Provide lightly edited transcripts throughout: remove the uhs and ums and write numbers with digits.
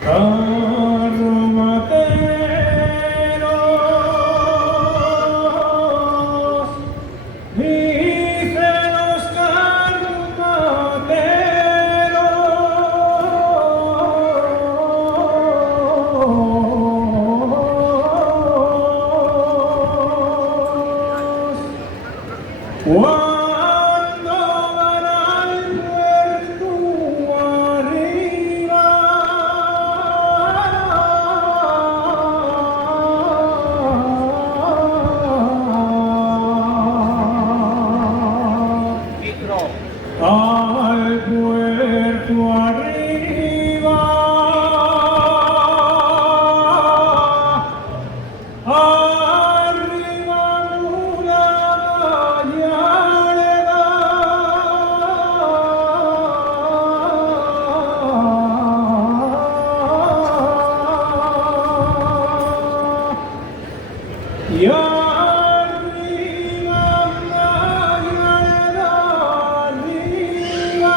Carromateros, dicen los carromateros. Cuando van al puerto arriba, al puerto arriba, arriba muralla le da. Y arriba muralla le da, arriba.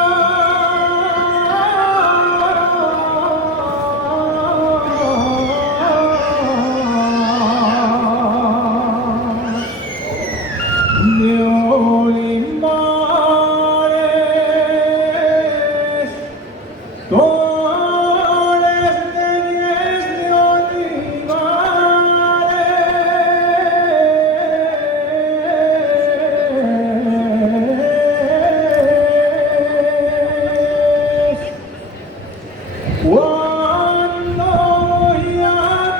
De olivares, coles de diez de olivares. Cuando voy a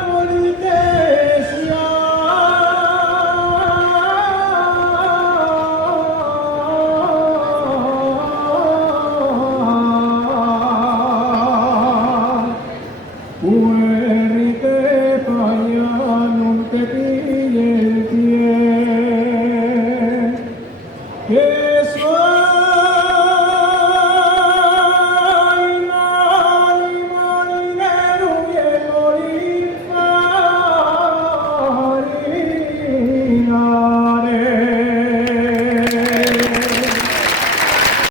Cortesia, pues